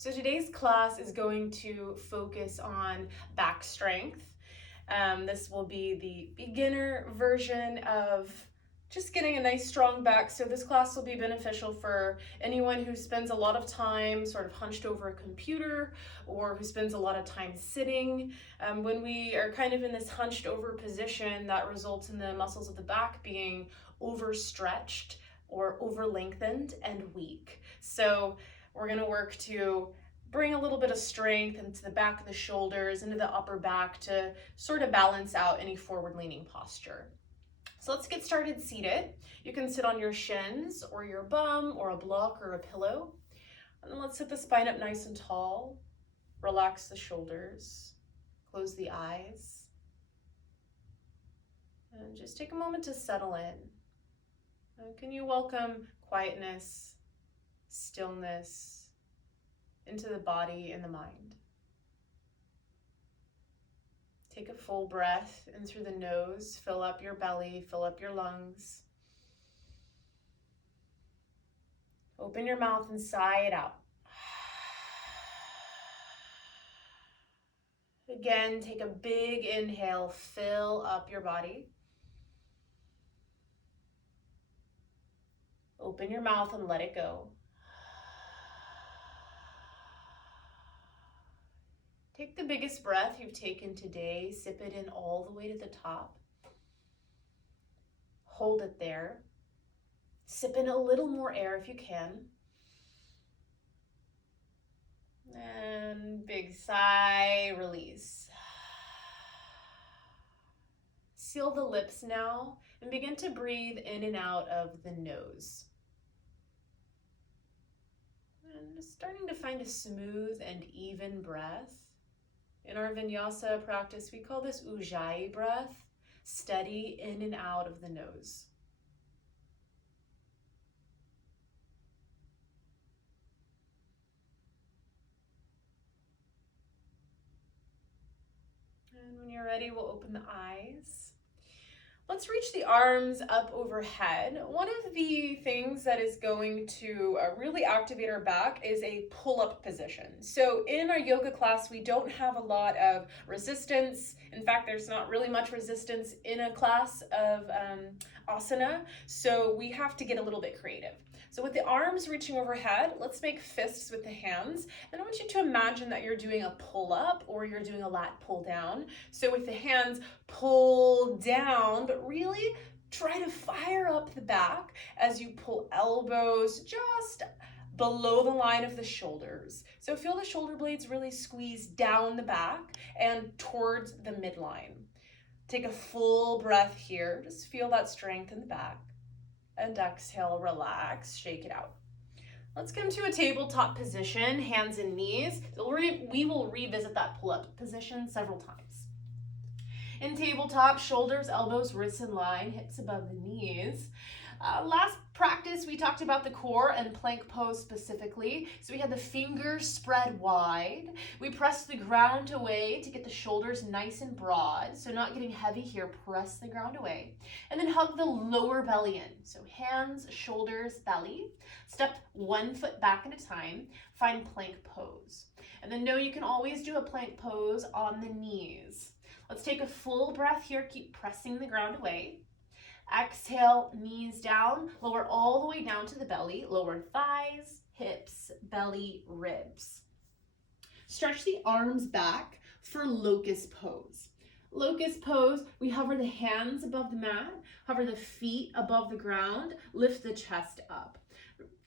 So today's class is going to focus on back strength. This will be the beginner version of just getting a nice strong back. So this class will be beneficial for anyone who spends a lot of time sort of hunched over a computer or who spends a lot of time sitting. When we are kind of in this hunched over position, that results in the muscles of the back being overstretched or over lengthened and weak. So we're going to work to bring a little bit of strength into the back of the shoulders, into the upper back to sort of balance out any forward leaning posture. So let's get started seated. You can sit on your shins or your bum or a block or a pillow. And then let's sit the spine up nice and tall. Relax the shoulders. Close the eyes. And just take a moment to settle in. And can you welcome quietness, stillness, into the body and the mind. Take a full breath in through the nose, fill up your belly, fill up your lungs. Open your mouth and sigh it out. Again, take a big inhale, fill up your body. Open your mouth and let it go. Take the biggest breath you've taken today, sip it in all the way to the top. Hold it there. Sip in a little more air if you can. And big sigh, release. Seal the lips now and begin to breathe in and out of the nose. And just starting to find a smooth and even breath. In our vinyasa practice, we call this ujjayi breath, steady in and out of the nose. And when you're ready, we'll open the eyes. Let's reach the arms up overhead. One of the things that is going to really activate our back is a pull-up position. So in our yoga class, we don't have a lot of resistance. In fact, there's not really much resistance in a class of asana. So we have to get a little bit creative. So with the arms reaching overhead, let's make fists with the hands. And I want you to imagine that you're doing a pull-up or you're doing a lat pull down. So with the hands, pull down, but really try to fire up the back as you pull elbows just below the line of the shoulders. So feel the shoulder blades really squeeze down the back and towards the midline. Take a full breath here. Just feel that strength in the back. And exhale, relax, shake it out. Let's come to a tabletop position, hands and knees. So we will revisit that pull-up position several times. In tabletop, shoulders, elbows, wrists in line, hips above the knees. Last practice, we talked about the core and plank pose specifically. So we had the fingers spread wide. We pressed the ground away to get the shoulders nice and broad. So not getting heavy here, press the ground away. And then hug the lower belly in. So hands, shoulders, belly. Step one foot back at a time. Find plank pose. And then know you can always do a plank pose on the knees. Let's take a full breath here. Keep pressing the ground away. Exhale, knees down, lower all the way down to the belly, lower thighs, hips, belly, ribs. Stretch the arms back for locust pose. Locust pose, we hover the hands above the mat, hover the feet above the ground, lift the chest up.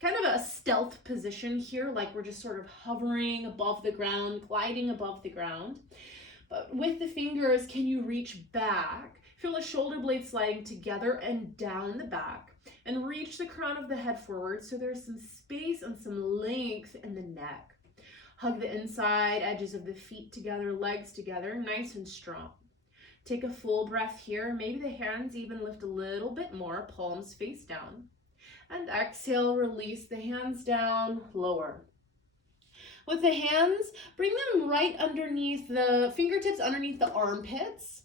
Kind of a stealth position here, like we're just sort of hovering above the ground, gliding above the ground. But with the fingers, can you reach back? Feel the shoulder blades sliding together and down the back and reach the crown of the head forward so there's some space and some length in the neck. Hug the inside edges of the feet together, legs together, nice and strong. Take a full breath here. Maybe the hands even lift a little bit more, palms face down. And exhale, release the hands down, lower. With the hands, bring them right underneath the fingertips, underneath the armpits.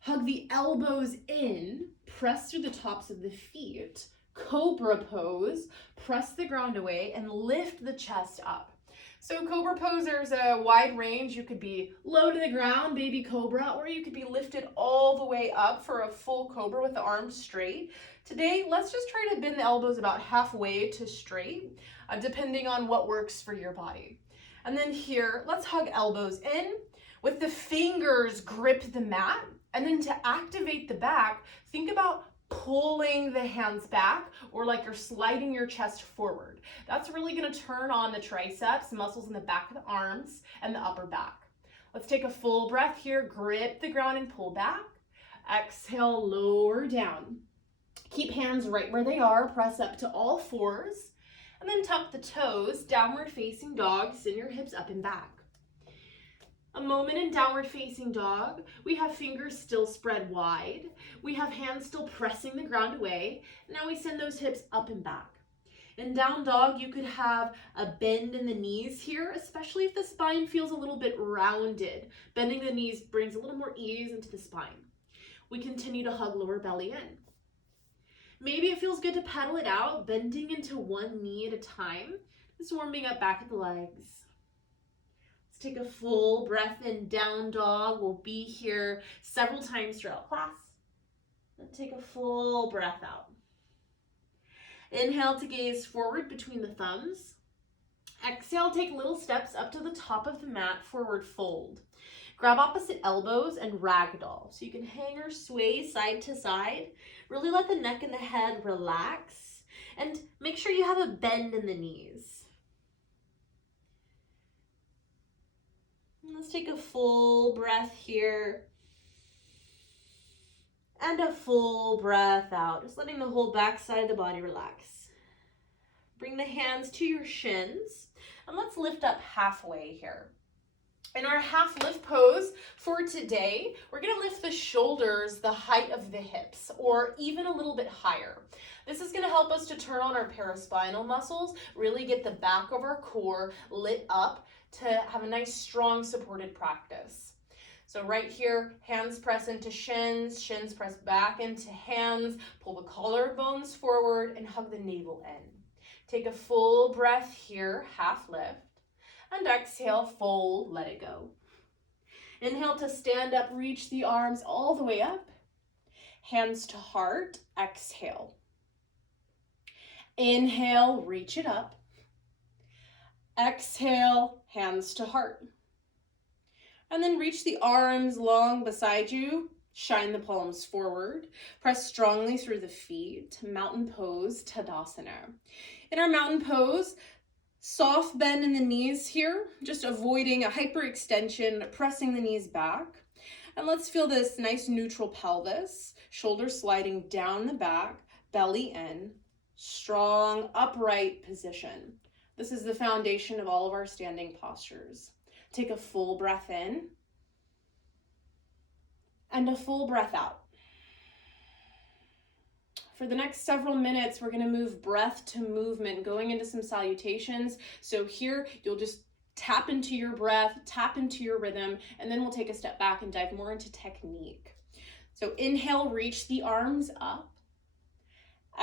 Hug the elbows in, press through the tops of the feet, Cobra pose, press the ground away and lift the chest up. So cobra pose, there's a wide range. You could be low to the ground, baby cobra, or you could be lifted all the way up for a full cobra with the arms straight. Today, let's just try to bend the elbows about halfway to straight, depending on what works for your body. And then here, let's hug elbows in. With the fingers, grip the mat. And then to activate the back, think about pulling the hands back, or like you're sliding your chest forward. That's really going to turn on the triceps, muscles in the back of the arms, and the upper back. Let's take a full breath here. Grip the ground and pull back. Exhale, lower down. Keep hands right where they are. Press up to all fours. And then tuck the toes, downward facing dog. Send your hips up and back. A moment in downward facing dog. We have fingers still spread wide. We have hands still pressing the ground away. Now we send those hips up and back. In down dog, you could have a bend in the knees here, especially if the spine feels a little bit rounded. Bending the knees brings a little more ease into the spine. We continue to hug lower belly in. Maybe it feels good to pedal it out, bending into one knee at a time. Just warming up back at the legs. Take a full breath in, down dog. We'll be here several times throughout class. And take a full breath out. Inhale to gaze forward between the thumbs. Exhale, take little steps up to the top of the mat, forward fold. Grab opposite elbows and ragdoll. So you can hang or sway side to side. Really let the neck and the head relax. And make sure you have a bend in the knees. Let's take a full breath here. And a full breath out. Just letting the whole back side of the body relax. Bring the hands to your shins. And let's lift up halfway here. In our half lift pose for today, we're going to lift the shoulders the height of the hips, or even a little bit higher. This is going to help us to turn on our paraspinal muscles, really get the back of our core lit up to have a nice, strong, supported practice. So right here, hands press into shins, shins press back into hands, pull the collarbones forward and hug the navel in. Take a full breath here, half lift. And exhale, fold, let it go. Inhale to stand up, reach the arms all the way up. Hands to heart, exhale. Inhale, reach it up. Exhale, hands to heart. And then reach the arms long beside you. Shine the palms forward. Press strongly through the feet. Mountain pose, Tadasana. In our mountain pose, soft bend in the knees here, just avoiding a hyperextension, pressing the knees back. And let's feel this nice neutral pelvis, shoulders sliding down the back, belly in, strong upright position. This is the foundation of all of our standing postures. Take a full breath in and a full breath out. For the next several minutes, we're going to move breath to movement, going into some salutations. So here, you'll just tap into your breath, tap into your rhythm, and then we'll take a step back and dive more into technique. So inhale, reach the arms up.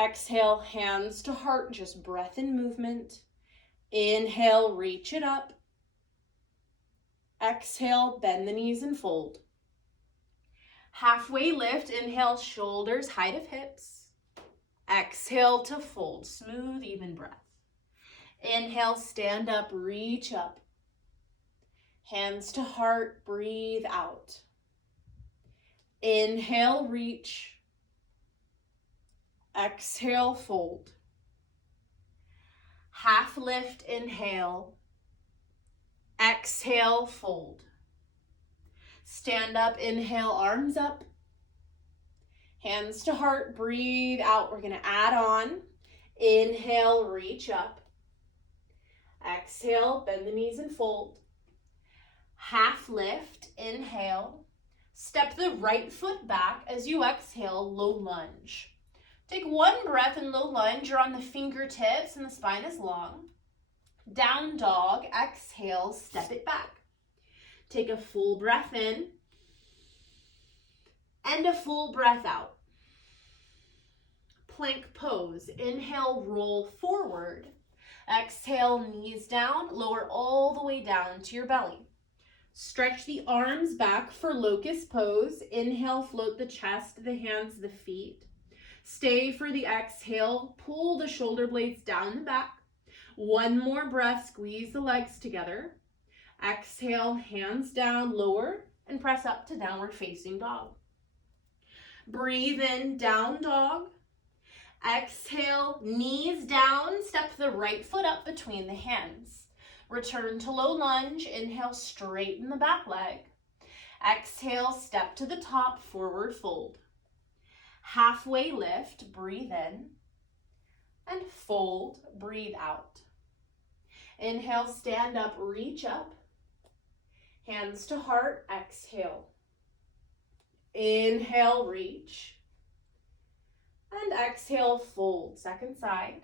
Exhale, hands to heart, just breath and movement. Inhale, reach it up. Exhale, bend the knees and fold. Halfway lift, inhale, shoulders, height of hips. Exhale to fold, smooth, even breath. Inhale, stand up, reach up. Hands to heart, breathe out. Inhale, reach. Exhale, fold. Half lift, inhale. Exhale, fold. Stand up, inhale, arms up. Hands to heart, breathe out. We're going to add on. Inhale, reach up. Exhale, bend the knees and fold. Half lift, inhale. Step the right foot back as you exhale, low lunge. Take one breath in low lunge. You're on the fingertips and the spine is long. Down dog, exhale, step it back. Take a full breath in and a full breath out. Plank pose. Inhale, roll forward. Exhale, knees down, lower all the way down to your belly. Stretch the arms back for locust pose. Inhale, float the chest, the hands, the feet. Stay for the exhale, pull the shoulder blades down the back. One more breath, squeeze the legs together. Exhale, hands down, lower, and press up to downward facing dog. Breathe in, down dog. Exhale, knees down, step the right foot up between the hands. Return to low lunge, inhale, straighten the back leg. Exhale, step to the top, forward fold. Halfway lift, breathe in, and fold, breathe out. Inhale, stand up, reach up. Hands to heart, exhale. Inhale, reach. And exhale, fold, second side.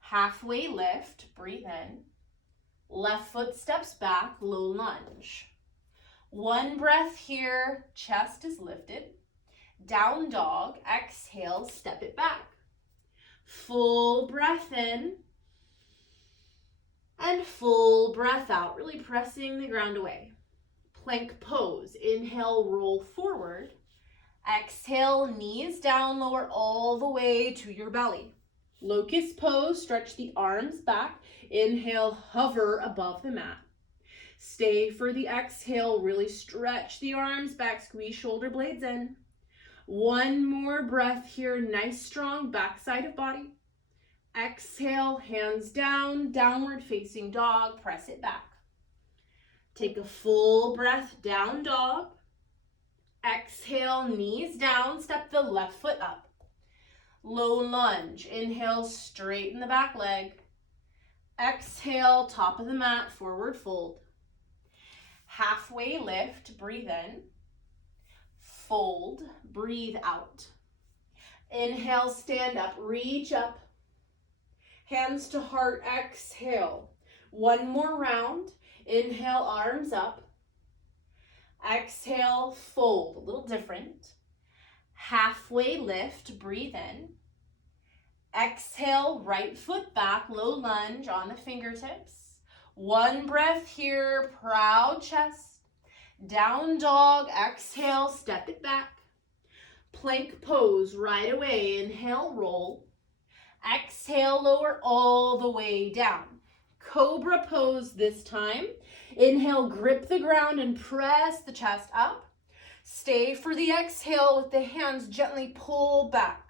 Halfway lift, breathe in. Left foot steps back, low lunge. One breath here, chest is lifted. Down dog, exhale, step it back. Full breath in. And full breath out, really pressing the ground away. Plank pose, inhale, roll forward. Exhale, knees down, lower all the way to your belly. Locust pose, stretch the arms back. Inhale, hover above the mat. Stay for the exhale, really stretch the arms back, squeeze shoulder blades in. One more breath here, nice strong backside of body. Exhale, hands down, downward facing dog, press it back. Take a full breath, down dog. Exhale, knees down, step the left foot up. Low lunge, inhale, straighten the back leg. Exhale, top of the mat, forward fold. Halfway lift, breathe in. Fold, breathe out. Inhale, stand up, reach up. Hands to heart, exhale. One more round. Inhale, arms up. Exhale, fold, a little different. Halfway lift, breathe in. Exhale, right foot back, low lunge on the fingertips. One breath here, proud chest. Down dog, exhale, step it back. Plank pose, right away, inhale, roll. Exhale, lower all the way down. Cobra pose this time. Inhale, grip the ground and press the chest up. Stay for the exhale with the hands gently pull back.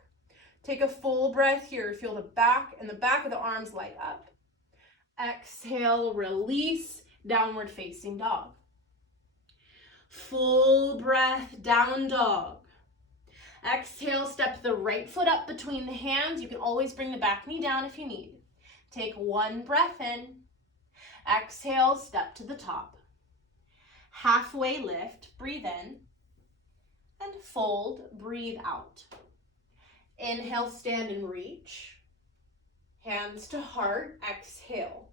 Take a full breath here. Feel the back and the back of the arms light up. Exhale, release, downward facing dog. Full breath, down dog. Exhale, step the right foot up between the hands. You can always bring the back knee down if you need. Take one breath in. Exhale, step to the top. Halfway lift, breathe in. And fold, breathe out. Inhale, stand and reach. Hands to heart, exhale.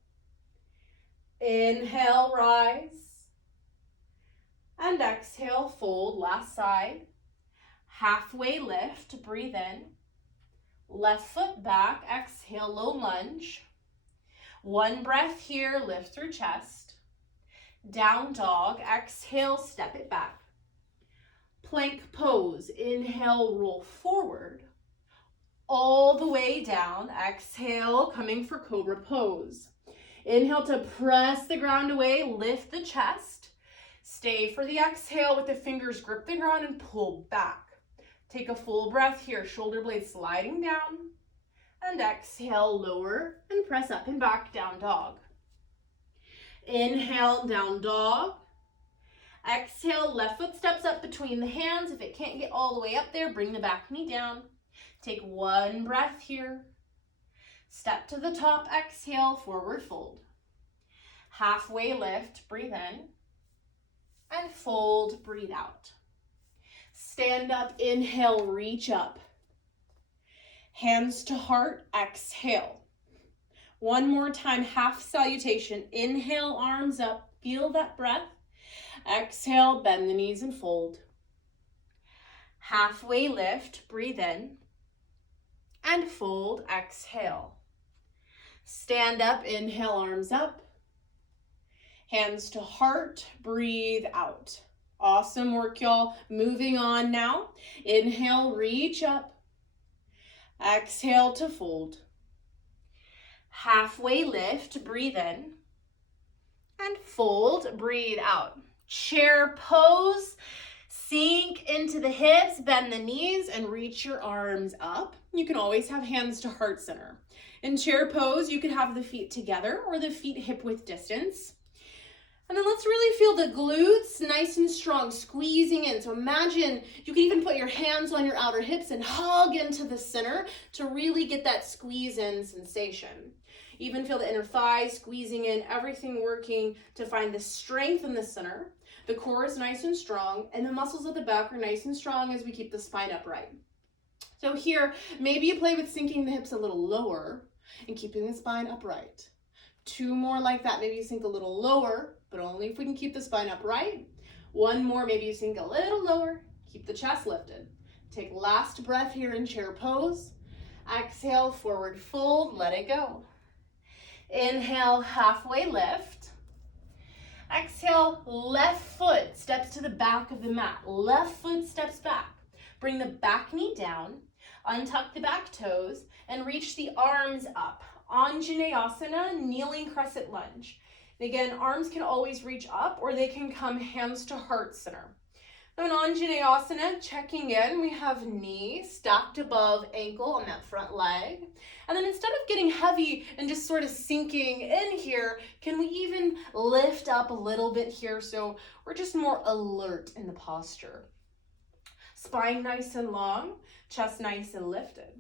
Inhale, rise. And exhale, fold, last side. Halfway lift, breathe in. Left foot back, exhale, low lunge. One breath here, lift through chest. Down dog, exhale, step it back. Plank pose, inhale, roll forward. All the way down, exhale, coming for cobra pose. Inhale to press the ground away, lift the chest. Stay for the exhale with the fingers, grip the ground and pull back. Take a full breath here, shoulder blades sliding down. And exhale, lower and press up and back, down dog. Inhale, down dog. Exhale, left foot steps up between the hands. If it can't get all the way up there, bring the back knee down. Take one breath here. Step to the top, exhale, forward fold. Halfway lift, breathe in. And fold, breathe out. Stand up, inhale, reach up. Hands to heart, exhale. One more time, half salutation. Inhale, arms up, feel that breath. Exhale, bend the knees and fold. Halfway lift, breathe in. and fold, exhale. Stand up, inhale, arms up. Hands to heart, breathe out. Awesome work, y'all. Moving on now. Inhale, reach up. Exhale to fold. Halfway lift, breathe in. And fold, breathe out. Chair pose. Sink into the hips, bend the knees, and reach your arms up. You can always have hands to heart center. In chair pose, you could have the feet together or the feet hip width distance. And then let's really feel the glutes nice and strong, squeezing in. So imagine you can even put your hands on your outer hips and hug into the center to really get that squeeze in sensation. Even feel the inner thighs squeezing in, everything working to find the strength in the center. The core is nice and strong, and the muscles at the back are nice and strong as we keep the spine upright. So here, maybe you play with sinking the hips a little lower and keeping the spine upright. 2 more like that. Maybe you sink a little lower, but only if we can keep the spine upright. 1 more, maybe you sink a little lower, keep the chest lifted. Take last breath here in chair pose. Exhale, forward fold, let it go. Inhale, halfway lift. Exhale, left foot steps to the back of the mat. Left foot steps back. Bring the back knee down, untuck the back toes, and reach the arms up. Anjaneyasana, kneeling crescent lunge. And again, arms can always reach up or they can come hands to heart center. So in Anjaneyasana, checking in, we have knee stacked above ankle on that front leg. And then instead of getting heavy and just sort of sinking in here, can we even lift up a little bit here so we're just more alert in the posture. Spine nice and long, chest nice and lifted.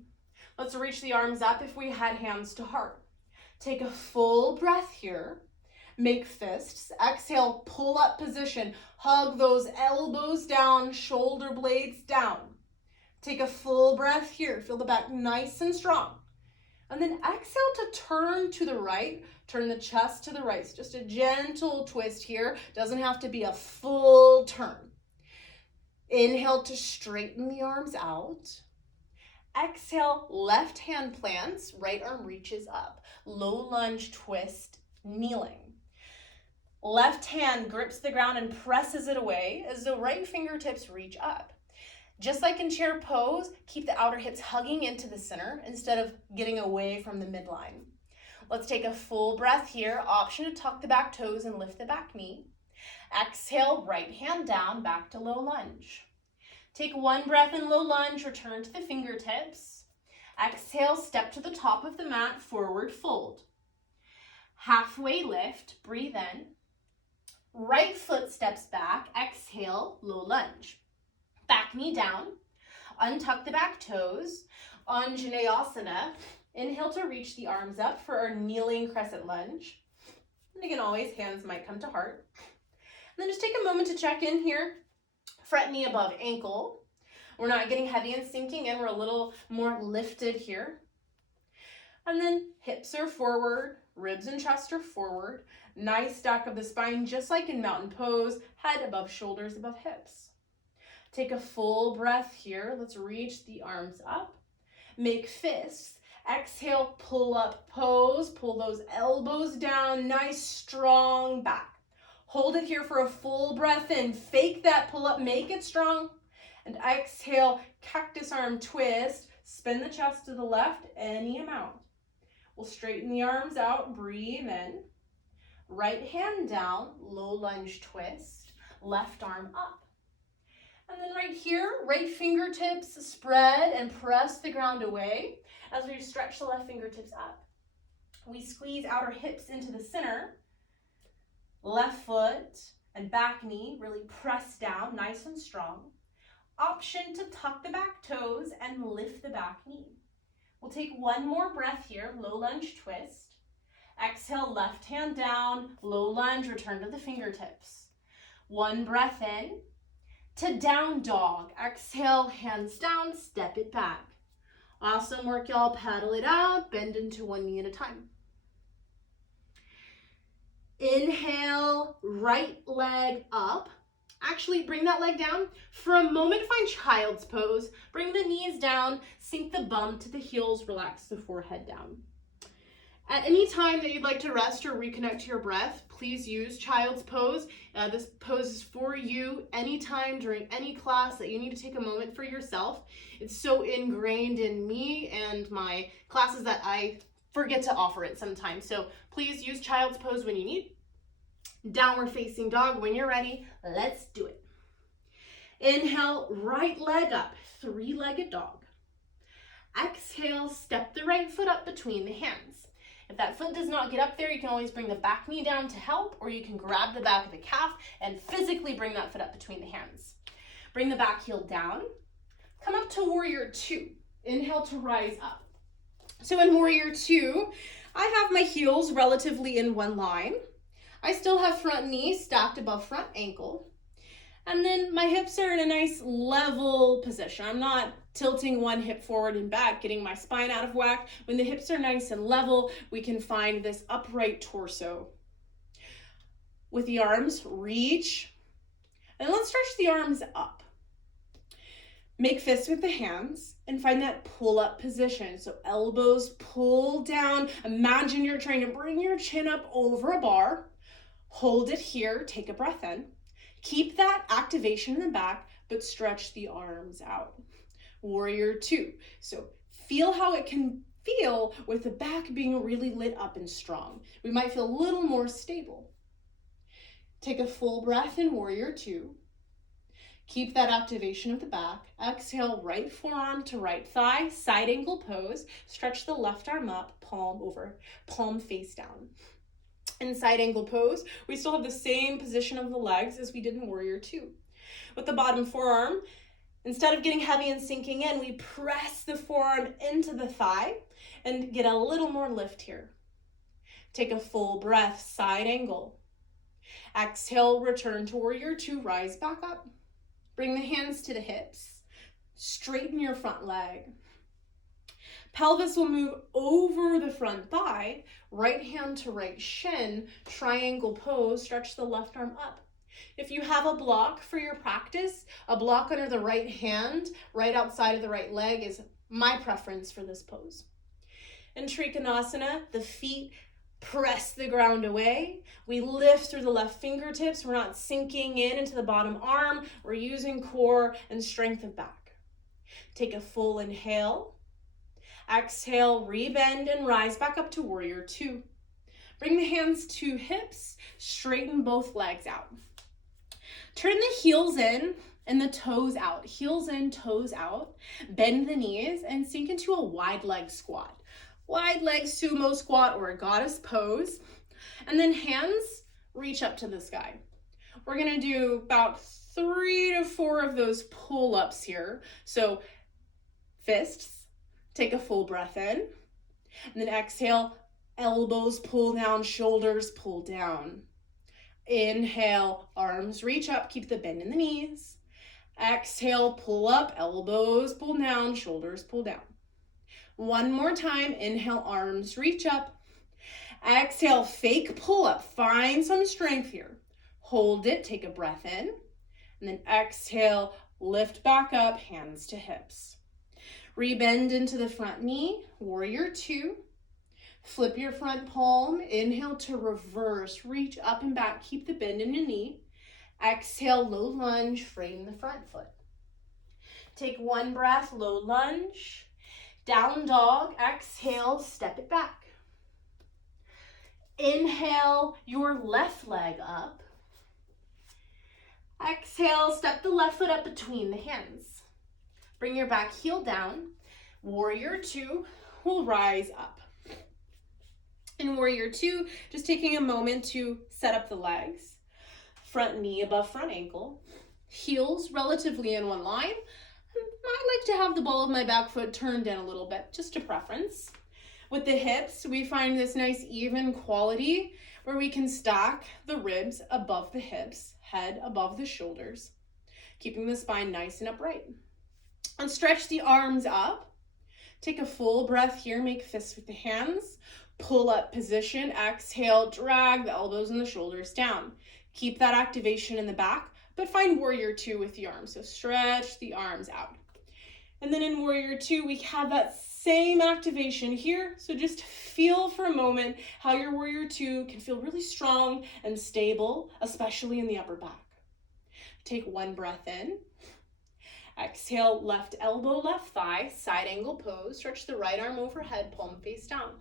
Let's reach the arms up if we had hands to heart. Take a full breath here. Make fists. Exhale, pull up position. Hug those elbows down, shoulder blades down. Take a full breath here. Feel the back nice and strong. And then exhale to turn to the right. Turn the chest to the right. It's just a gentle twist here. Doesn't have to be a full turn. Inhale to straighten the arms out. Exhale, left hand plants, right arm reaches up. Low lunge twist, kneeling. Left hand grips the ground and presses it away as the right fingertips reach up. Just like in chair pose, keep the outer hips hugging into the center instead of getting away from the midline. Let's take a full breath here. Option to tuck the back toes and lift the back knee. Exhale, right hand down, back to low lunge. Take 1 breath in low lunge, return to the fingertips. Exhale, step to the top of the mat, forward fold. Halfway lift, breathe in. Right foot steps back, exhale, low lunge. Back knee down, untuck the back toes, Anjaneyasana. Inhale to reach the arms up for our kneeling crescent lunge. And again, always hands might come to heart. And then just take a moment to check in here. Front knee above ankle. We're not getting heavy and sinking in. We're a little more lifted here. And then hips are forward, ribs and chest are forward. Nice stack of the spine, just like in mountain pose. Head above shoulders, above hips. Take a full breath here. Let's reach the arms up. Make fists. Exhale, pull up pose. Pull those elbows down. Nice, strong back. Hold it here for a full breath in. Fake that pull up, make it strong. And exhale, cactus arm twist. Spin the chest to the left, any amount. We'll straighten the arms out, breathe in. Right hand down, low lunge twist. Left arm up. And then right here, right fingertips spread and press the ground away as we stretch the left fingertips up. We squeeze outer hips into the center. Left foot and back knee really press down, nice and strong. Option to tuck the back toes and lift the back knee. We'll take 1 more breath here, low lunge twist. Exhale, left hand down, low lunge, return to the fingertips. 1 breath in to down dog. Exhale, hands down, step it back. Awesome work, y'all. Paddle it out, bend into 1 knee at a time. Inhale, right leg up. Actually, bring that leg down. For a moment, find child's pose. Bring the knees down, sink the bum to the heels, relax the forehead down. At any time that you'd like to rest or reconnect to your breath, please use child's pose. This pose is for you anytime during any class that you need to take a moment for yourself. It's so ingrained in me and my classes that I forget to offer it sometimes. So please use child's pose when you need. Downward facing dog when you're ready. Let's do it. Inhale, right leg up, three-legged dog. Exhale, step the right foot up between the hands. If that foot does not get up there, you can always bring the back knee down to help, or you can grab the back of the calf and physically bring that foot up between the hands. Bring the back heel down. Come up to warrior two. Inhale to rise up. So in warrior two, I have my heels relatively in one line. I still have front knee stacked above front ankle. And then my hips are in a nice level position. I'm not tilting one hip forward and back, getting my spine out of whack. When the hips are nice and level, we can find this upright torso. With the arms, reach. And let's stretch the arms up. Make fists with the hands and find that pull-up position. So elbows pull down. Imagine you're trying to bring your chin up over a bar. Hold it here, take a breath in. Keep that activation in the back, but stretch the arms out. Warrior two. So feel how it can feel with the back being really lit up and strong. We might feel a little more stable. Take a full breath in warrior two. Keep that activation of the back. Exhale, right forearm to right thigh, side angle pose. Stretch the left arm up, palm over, palm face down. In side angle pose, we still have the same position of the legs as we did in warrior two. With the bottom forearm, instead of getting heavy and sinking in, we press the forearm into the thigh and get a little more lift here. Take a full breath, side angle. Exhale, return to warrior two, rise back up. Bring the hands to the hips. Straighten your front leg. Pelvis will move over the front thigh, right hand to right shin, triangle pose, stretch the left arm up. If you have a block for your practice, a block under the right hand, right outside of the right leg is my preference for this pose. In Trikonasana, the feet press the ground away. We lift through the left fingertips. We're not sinking in into the bottom arm. We're using core and strength of back. Take a full inhale. Exhale, rebend and rise back up to warrior two. Bring the hands to hips, straighten both legs out. Turn the heels in and the toes out. Heels in, toes out. Bend the knees and sink into a wide leg squat. Wide leg sumo squat or a goddess pose. And then hands reach up to the sky. We're gonna do about 3 to 4 of those pull-ups here. So fists. Take a full breath in, and then exhale, elbows pull down, shoulders pull down. Inhale, arms reach up, keep the bend in the knees. Exhale, pull up, elbows pull down, shoulders pull down. One more time, inhale, arms reach up. Exhale, fake pull up, find some strength here. Hold it, take a breath in, and then exhale, lift back up, hands to hips. Rebend into the front knee, warrior two. Flip your front palm, inhale to reverse, reach up and back, keep the bend in your knee. Exhale, low lunge, frame the front foot. Take one breath, low lunge. Down dog, exhale, step it back. Inhale your left leg up. Exhale, step the left foot up between the hands. Bring your back heel down. Warrior two will rise up. In warrior two, just taking a moment to set up the legs. Front knee above front ankle. Heels relatively in one line. I like to have the ball of my back foot turned in a little bit, just a preference. With the hips, we find this nice even quality where we can stack the ribs above the hips, head above the shoulders, keeping the spine nice and upright. And stretch the arms up. Take a full breath here, make fists with the hands. Pull up position, exhale, drag the elbows and the shoulders down. Keep that activation in the back, but find warrior two with the arms. So stretch the arms out. And then in warrior two, we have that same activation here. So just feel for a moment how your warrior two can feel really strong and stable, especially in the upper back. Take one breath in. Exhale, left elbow, left thigh, side angle pose. Stretch the right arm overhead, palm face down.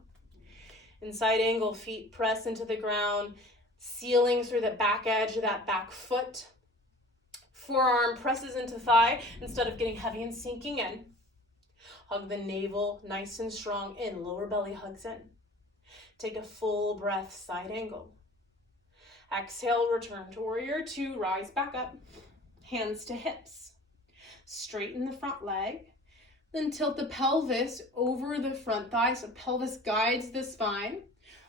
In side angle, feet press into the ground, sealing through the back edge of that back foot. Forearm presses into thigh instead of getting heavy and sinking in. Hug the navel nice and strong in, lower belly hugs in. Take a full breath, side angle. Exhale, return to warrior two, rise back up, hands to hips. Straighten the front leg, then tilt the pelvis over the front thigh, so pelvis guides the spine.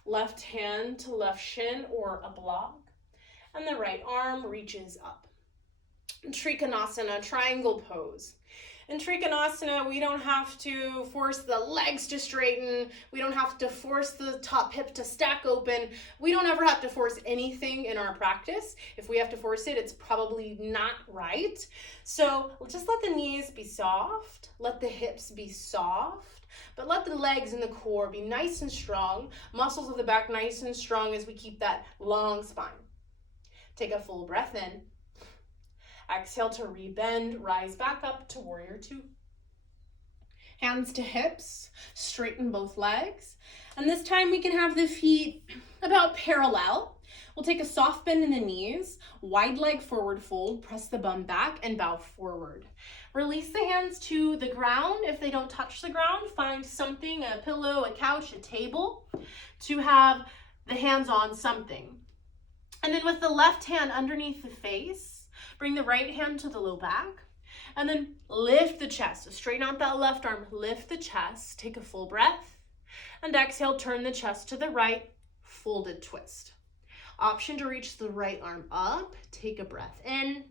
Left hand to left shin or a block, and the right arm reaches up. Trikonasana, triangle pose. In Trikonasana, we don't have to force the legs to straighten. We don't have to force the top hip to stack open. We don't ever have to force anything in our practice. If we have to force it, it's probably not right. So just let the knees be soft. Let the hips be soft. But let the legs and the core be nice and strong. Muscles of the back nice and strong as we keep that long spine. Take a full breath in. Exhale to rebend, rise back up to warrior two. Hands to hips, straighten both legs. And this time we can have the feet about parallel. We'll take a soft bend in the knees, wide leg forward fold, press the bum back and bow forward. Release the hands to the ground. If they don't touch the ground, find something, a pillow, a couch, a table, to have the hands on something. And then with the left hand underneath the face, bring the right hand to the low back, and then lift the chest. So straighten out that left arm, lift the chest, take a full breath, and exhale, turn the chest to the right, folded twist. Option to reach the right arm up, take a breath in,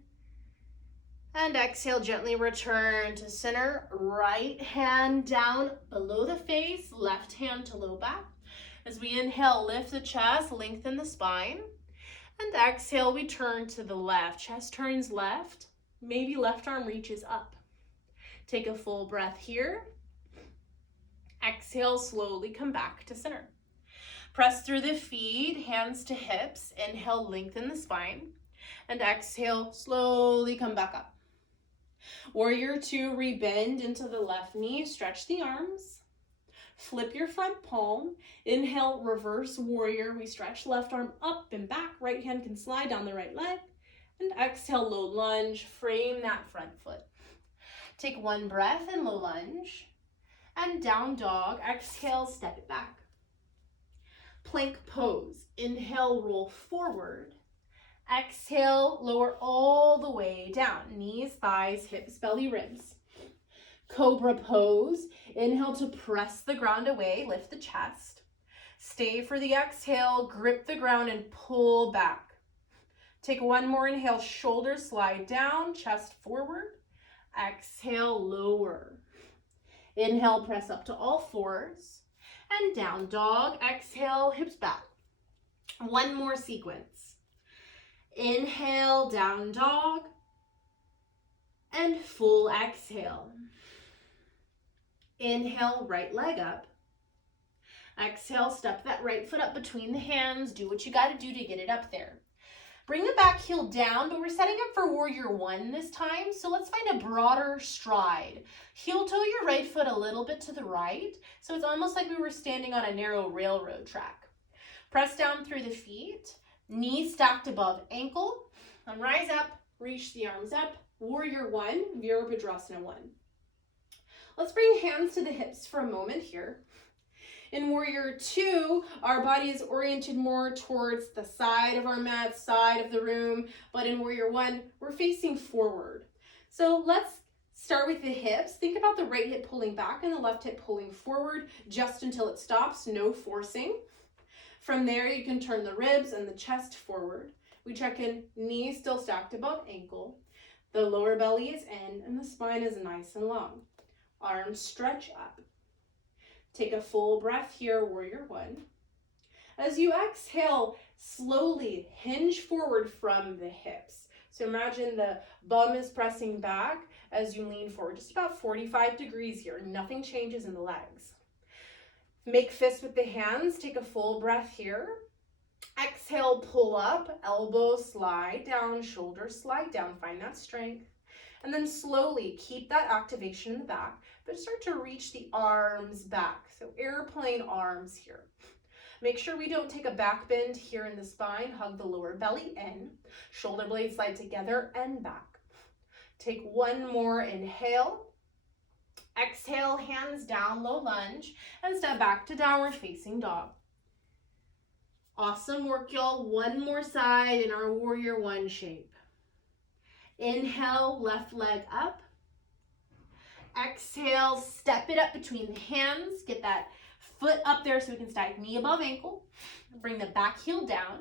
and exhale, gently return to center, right hand down below the face, left hand to low back. As we inhale, lift the chest, lengthen the spine. And exhale, we turn to the left. Chest turns left. Maybe left arm reaches up. Take a full breath here. Exhale, slowly come back to center. Press through the feet, hands to hips. Inhale, lengthen the spine. And exhale, slowly come back up. Warrior two, rebend into the left knee. Stretch the arms. Flip your front palm. Inhale, reverse warrior. We stretch left arm up and back. Right hand can slide down the right leg. And exhale, low lunge. Frame that front foot. Take one breath in low lunge. And down dog. Exhale, step it back. Plank pose. Inhale, roll forward. Exhale, lower all the way down. Knees, thighs, hips, belly, ribs. Cobra pose. Inhale to press the ground away, lift the chest. Stay for the exhale, grip the ground and pull back. Take one more inhale, shoulders slide down, chest forward. Exhale, lower. Inhale, press up to all fours. And down dog, exhale, hips back. One more sequence. Inhale, down dog. And full exhale. Inhale, right leg up. Exhale, step that right foot up between the hands. Do what you got to do to get it up there. Bring the back heel down, but we're setting up for warrior one this time. So let's find a broader stride. Heel toe your right foot a little bit to the right. So it's almost like we were standing on a narrow railroad track. Press down through the feet. Knees stacked above ankle. And rise up, reach the arms up. Warrior one, Virabhadrasana one. Let's bring hands to the hips for a moment here. In warrior two, our body is oriented more towards the side of our mat, side of the room. But in warrior one, we're facing forward. So let's start with the hips. Think about the right hip pulling back and the left hip pulling forward just until it stops, no forcing. From there, you can turn the ribs and the chest forward. We check in, knees still stacked above ankle. The lower belly is in and the spine is nice and long. Arms stretch up. Take a full breath here, warrior one. As you exhale, slowly hinge forward from the hips. So imagine the bum is pressing back as you lean forward, just about 45 degrees here. Nothing changes in the legs. Make fists with the hands. Take a full breath here. Exhale, pull up, elbows slide down, shoulders slide down. Find that strength. And then slowly keep that activation in the back, but start to reach the arms back. So airplane arms here. Make sure we don't take a back bend here in the spine. Hug the lower belly in. Shoulder blades slide together and back. Take one more inhale. Exhale, hands down, low lunge, and step back to downward facing dog. Awesome work, y'all. One more side in our warrior one shape. Inhale, left leg up. Exhale, step it up between the hands. Get that foot up there so we can stack knee above ankle. Bring the back heel down.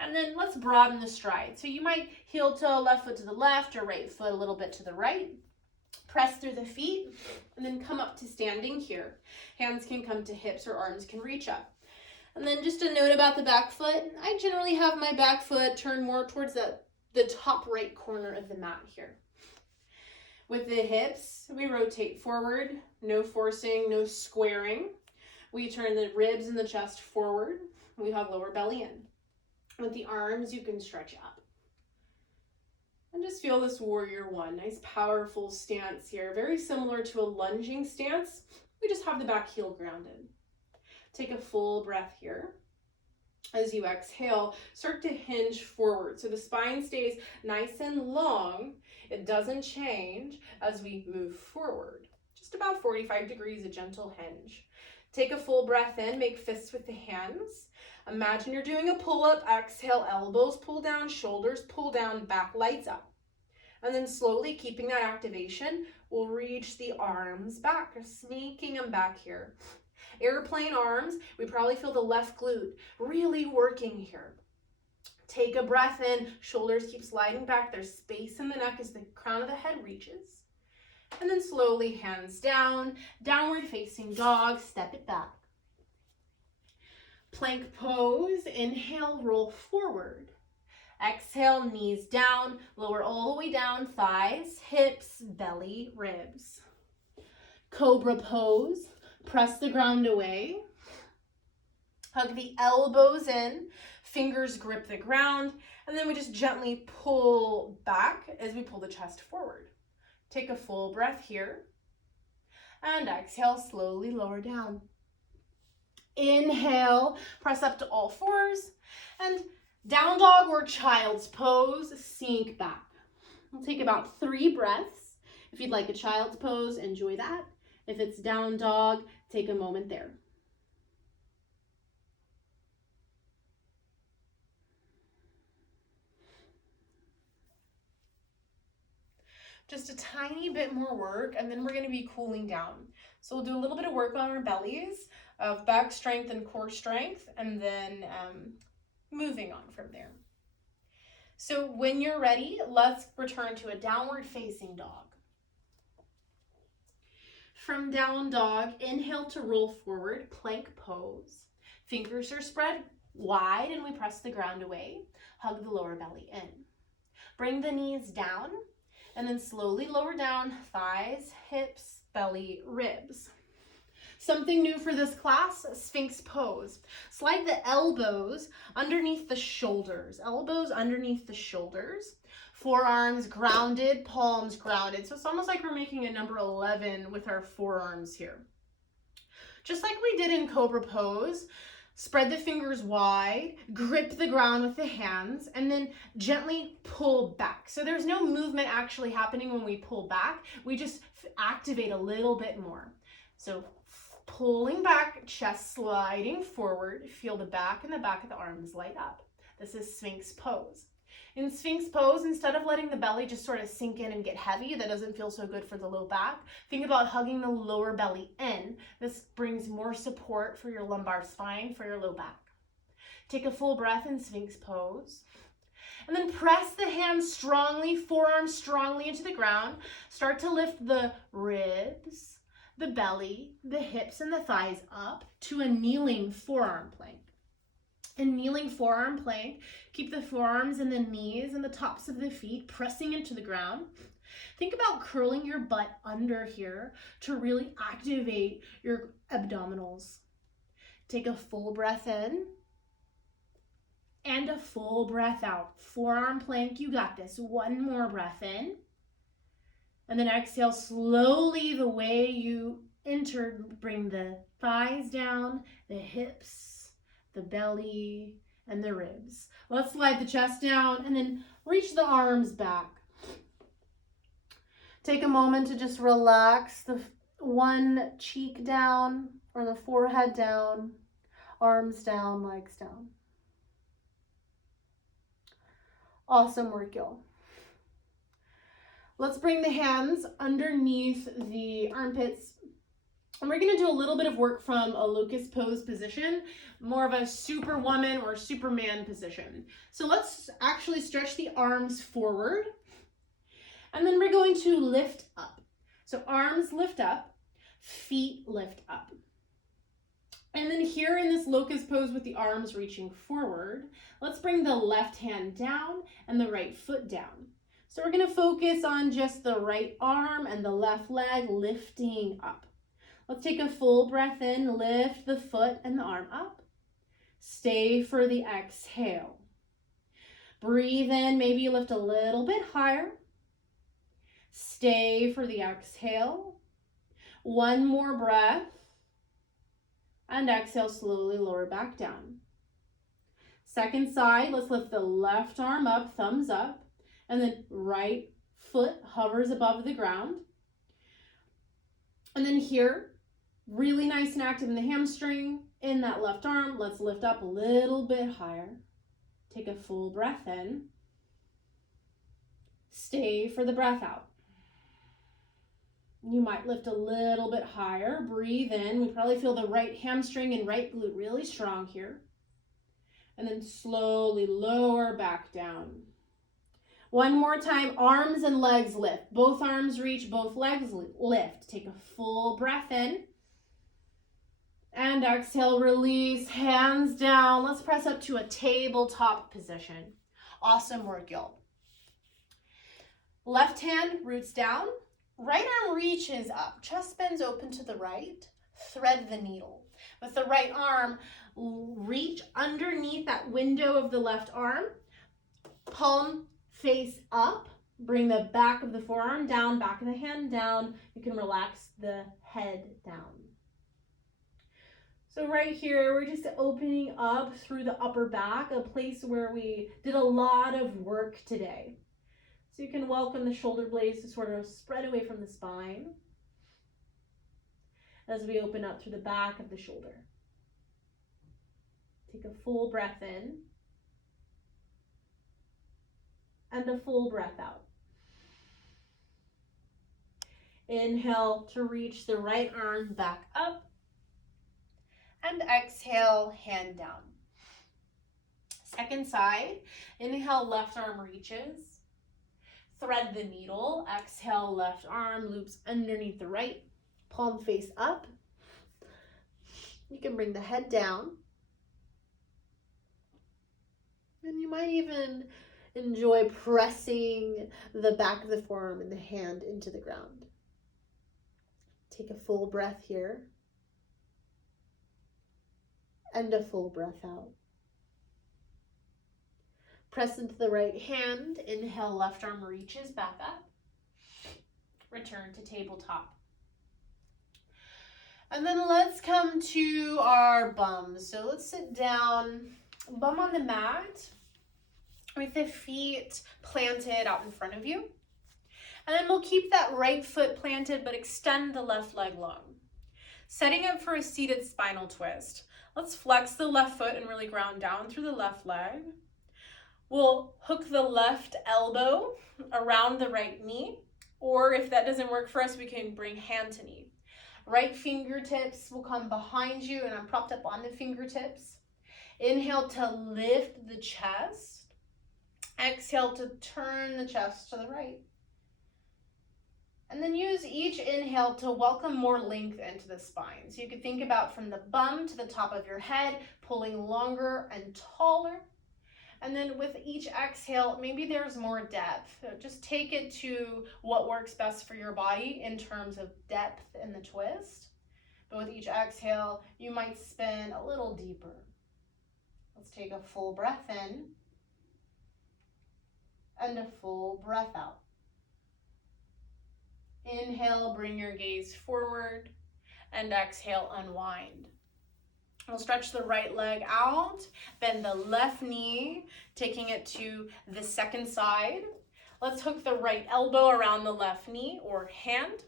And then let's broaden the stride. So you might heel toe, left foot to the left, or right foot a little bit to the right. Press through the feet, and then come up to standing here. Hands can come to hips or arms can reach up. And then just a note about the back foot. I generally have my back foot turned more towards the top right corner of the mat here. With the hips, we rotate forward, no forcing, no squaring. We turn the ribs and the chest forward. We hug lower belly in. With the arms, you can stretch up. And just feel this warrior one. Nice, powerful stance here. Very similar to a lunging stance. We just have the back heel grounded. Take a full breath here. As you exhale, start to hinge forward. So the spine stays nice and long. It doesn't change as we move forward. Just about 45 degrees, a gentle hinge. Take a full breath in, make fists with the hands. Imagine you're doing a pull-up. Exhale, elbows pull down, shoulders pull down, back lights up. And then slowly, keeping that activation, we'll reach the arms back, sneaking them back here. Airplane arms, we probably feel the left glute really working here. Take a breath in, shoulders keep sliding back. There's space in the neck as the crown of the head reaches. And then slowly, hands down, downward facing dog, step it back. Plank pose, inhale, roll forward. Exhale, knees down, lower all the way down, thighs, hips, belly, ribs. Cobra pose, press the ground away. Hug the elbows in, fingers grip the ground, and then we just gently pull back as we pull the chest forward. Take a full breath here, and exhale, slowly lower down. Inhale, press up to all fours, and down dog or child's pose, sink back. We'll take about 3 breaths. If you'd like a child's pose, enjoy that. If it's down dog, take a moment there. Just a tiny bit more work, and then we're going to be cooling down. So we'll do a little bit of work on our bellies, of back strength and core strength, and then moving on from there. So when you're ready, let's return to a downward facing dog. From down dog, inhale to roll forward, plank pose. Fingers are spread wide and we press the ground away. Hug the lower belly in. Bring the knees down and then slowly lower down, thighs, hips, belly, ribs. Something new for this class, Sphinx pose. Slide the elbows underneath the shoulders. Elbows underneath the shoulders. Forearms grounded, palms grounded. So it's almost like we're making a number 11 with our forearms here. Just like we did in Cobra pose, spread the fingers wide, grip the ground with the hands, and then gently pull back. So there's no movement actually happening when we pull back. We just activate a little bit more. So pulling back, chest sliding forward, feel the back and the back of the arms light up. This is Sphinx pose. In Sphinx pose, instead of letting the belly just sort of sink in and get heavy, that doesn't feel so good for the low back, think about hugging the lower belly in. This brings more support for your lumbar spine, for your low back. Take a full breath in Sphinx pose. And then press the hands strongly, forearms strongly into the ground. Start to lift the ribs, the belly, the hips, and the thighs up to a kneeling forearm plank. In kneeling forearm plank, keep the forearms and the knees and the tops of the feet pressing into the ground. Think about curling your butt under here to really activate your abdominals. Take a full breath in and a full breath out. Forearm plank, you got this. One more breath in. And then exhale slowly the way you entered. Bring the thighs down, the hips, the belly, and the ribs. Let's slide the chest down and then reach the arms back. Take a moment to just relax the one cheek down or the forehead down, arms down, legs down. Awesome work, y'all. Let's bring the hands underneath the armpits. And we're gonna do a little bit of work from a locust pose position, more of a superwoman or superman position. So let's actually stretch the arms forward. And then we're going to lift up. So arms lift up, feet lift up. And then here in this locust pose with the arms reaching forward, let's bring the left hand down and the right foot down. So we're gonna focus on just the right arm and the left leg lifting up. Let's take a full breath in, lift the foot and the arm up. Stay for the exhale. Breathe in, maybe you lift a little bit higher. Stay for the exhale. One more breath. And exhale, slowly lower back down. Second side, let's lift the left arm up, thumbs up. And then right foot hovers above the ground. And then here, really nice and active in the hamstring. In that left arm, let's lift up a little bit higher. Take a full breath in. Stay for the breath out. You might lift a little bit higher. Breathe in. We probably feel the right hamstring and right glute really strong here. And then slowly lower back down. One more time, arms and legs lift. Both arms reach, both legs lift. Take a full breath in. And exhale, release, hands down. Let's press up to a tabletop position. Awesome work, y'all. Left hand roots down. Right arm reaches up. Chest bends open to the right. Thread the needle. With the right arm, reach underneath that window of the left arm. Palm face up, bring the back of the forearm down, back of the hand down. You can relax the head down. So right here, we're just opening up through the upper back, a place where we did a lot of work today. So you can welcome the shoulder blades to sort of spread away from the spine as we open up through the back of the shoulder. Take a full breath in. And a full breath out. Inhale to reach the right arm back up. And exhale, hand down. Second side, inhale, left arm reaches. Thread the needle. Exhale, left arm loops underneath the right. Palm face up. You can bring the head down. And you might even enjoy pressing the back of the forearm and the hand into the ground. Take a full breath here. And a full breath out. Press into the right hand. Inhale, left arm reaches back up. Return to tabletop. And then let's come to our bums. So let's sit down, bum on the mat, with the feet planted out in front of you. And then we'll keep that right foot planted, but extend the left leg long. Setting up for a seated spinal twist. Let's flex the left foot and really ground down through the left leg. We'll hook the left elbow around the right knee, or if that doesn't work for us, we can bring hand to knee. Right fingertips will come behind you, and I'm propped up on the fingertips. Inhale to lift the chest. Exhale to turn the chest to the right. And then use each inhale to welcome more length into the spine. So you could think about from the bum to the top of your head, pulling longer and taller. And then with each exhale, maybe there's more depth. So just take it to what works best for your body in terms of depth in the twist. But with each exhale, you might spin a little deeper. Let's take a full breath in and a full breath out. Inhale, bring your gaze forward, and exhale, unwind. We'll stretch the right leg out, bend the left knee, taking it to the second side. Let's hook the right elbow around the left knee or hand,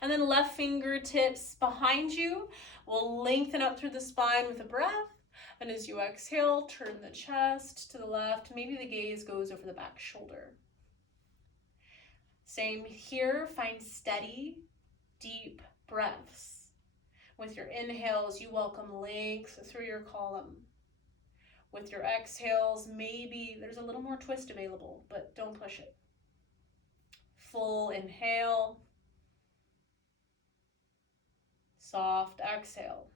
and then left fingertips behind you. We'll lengthen up through the spine with a breath, and as you exhale, turn the chest to the left. Maybe the gaze goes over the back shoulder. Same here, find steady, deep breaths. With your inhales, you welcome length through your column. With your exhales, maybe there's a little more twist available, but don't push it. Full inhale. Soft exhale.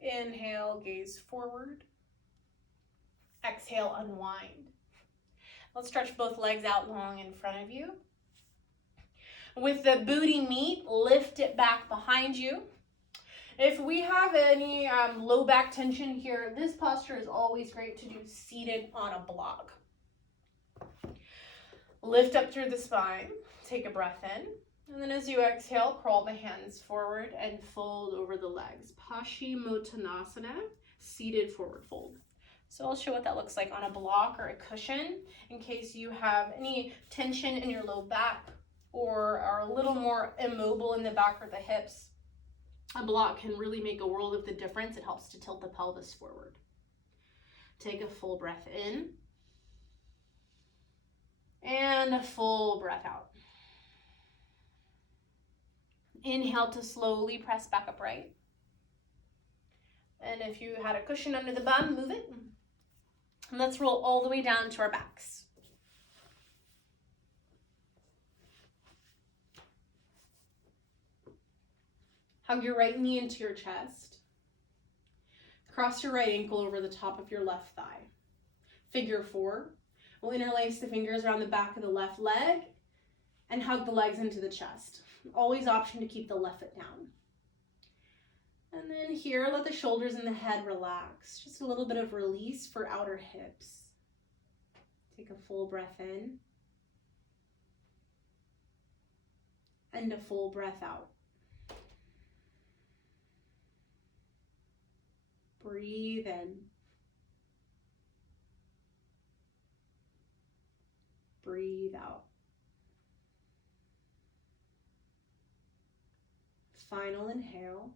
Inhale, gaze forward. Exhale, unwind. Let's stretch both legs out long in front of you. With the booty meat, lift it back behind you. If we have any low back tension here, this posture is always great to do seated on a block. Lift up through the spine, take a breath in, and then as you exhale, crawl the hands forward and fold over the legs. Paschimottanasana, seated forward fold. So I'll show what that looks like on a block or a cushion in case you have any tension in your low back or are a little more immobile in the back or the hips. A block can really make a world of the difference. It helps to tilt the pelvis forward. Take a full breath in and a full breath out. Inhale to slowly press back upright. And if you had a cushion under the bum, move it. And let's roll all the way down to our backs. Hug your right knee into your chest. Cross your right ankle over the top of your left thigh. Figure four. We'll interlace the fingers around the back of the left leg and hug the legs into the chest. Always option to keep the left foot down. And then here, let the shoulders and the head relax. Just a little bit of release for outer hips. Take a full breath in. And a full breath out. Breathe in. Breathe out. Final inhale.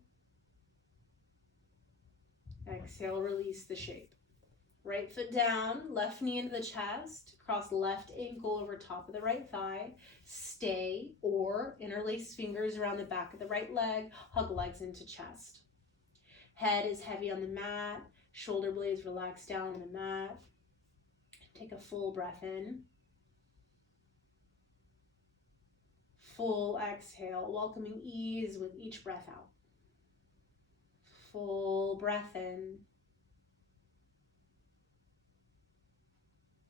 Exhale, release the shape. Right foot down, left knee into the chest, cross left ankle over top of the right thigh, stay or interlace fingers around the back of the right leg, hug legs into chest. Head is heavy on the mat, shoulder blades relax down on the mat. Take a full breath in. Full exhale, welcoming ease with each breath out. Full breath in.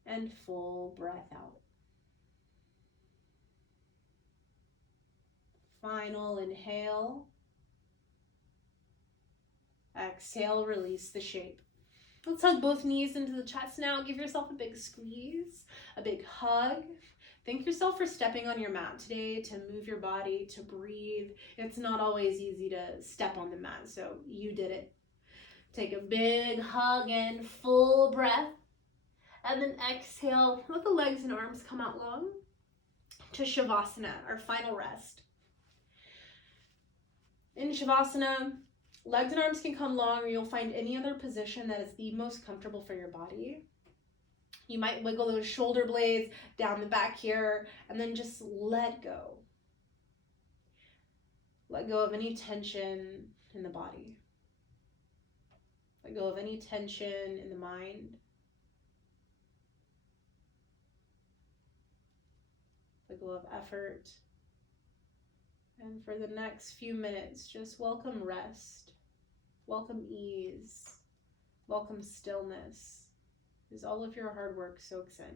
And full breath out. Final inhale. Exhale, release the shape. Let's hug both knees into the chest now. Give yourself a big squeeze, a big hug. Thank yourself for stepping on your mat today, to move your body, to breathe. It's not always easy to step on the mat, so you did it. Take a big hug in, full breath, and then exhale. Let the legs and arms come out long to Shavasana, our final rest. In Shavasana, legs and arms can come long, or you'll find any other position that is the most comfortable for your body. You might wiggle those shoulder blades down the back here, and then just let go. Let go of any tension in the body. Let go of any tension in the mind. the glow of effort. And for the next few minutes, just welcome rest, welcome ease, welcome stillness, as all of your hard work soaks in.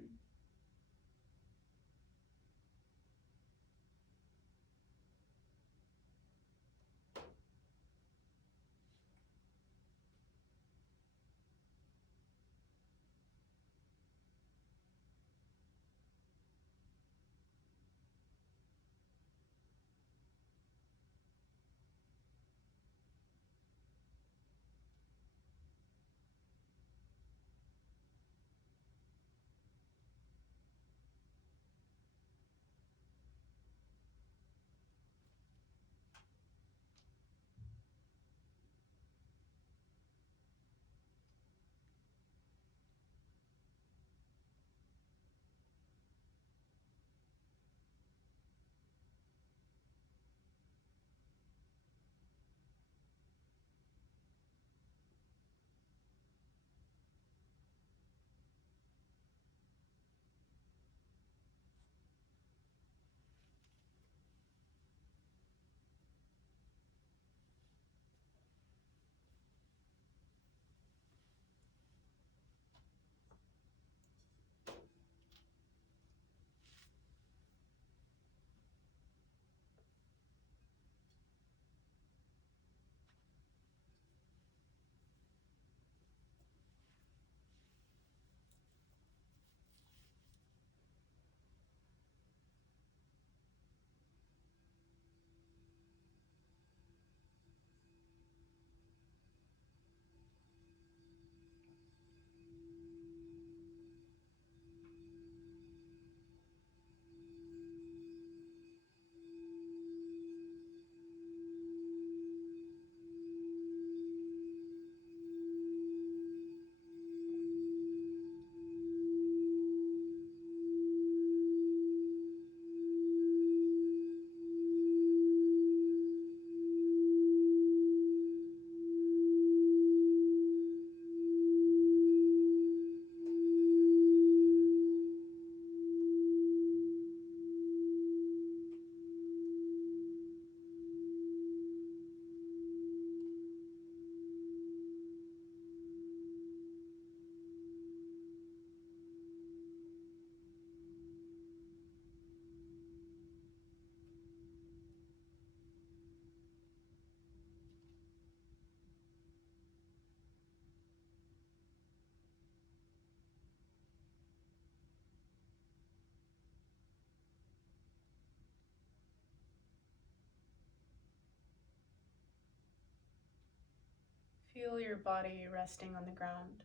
Feel your body resting on the ground.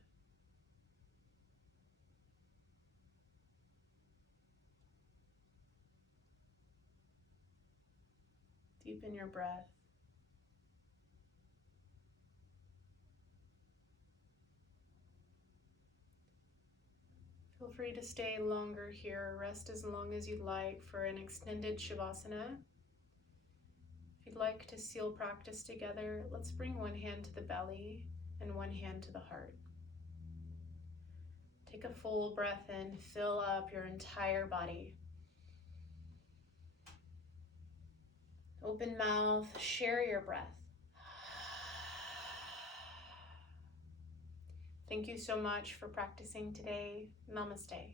Deepen your breath. Feel free to stay longer here. Rest as long as you'd like for an extended Shavasana. If you'd like to seal practice together, let's bring one hand to the belly and one hand to the heart. Take a full breath in, fill up your entire body. Open mouth, share your breath. Thank you so much for practicing today. Namaste.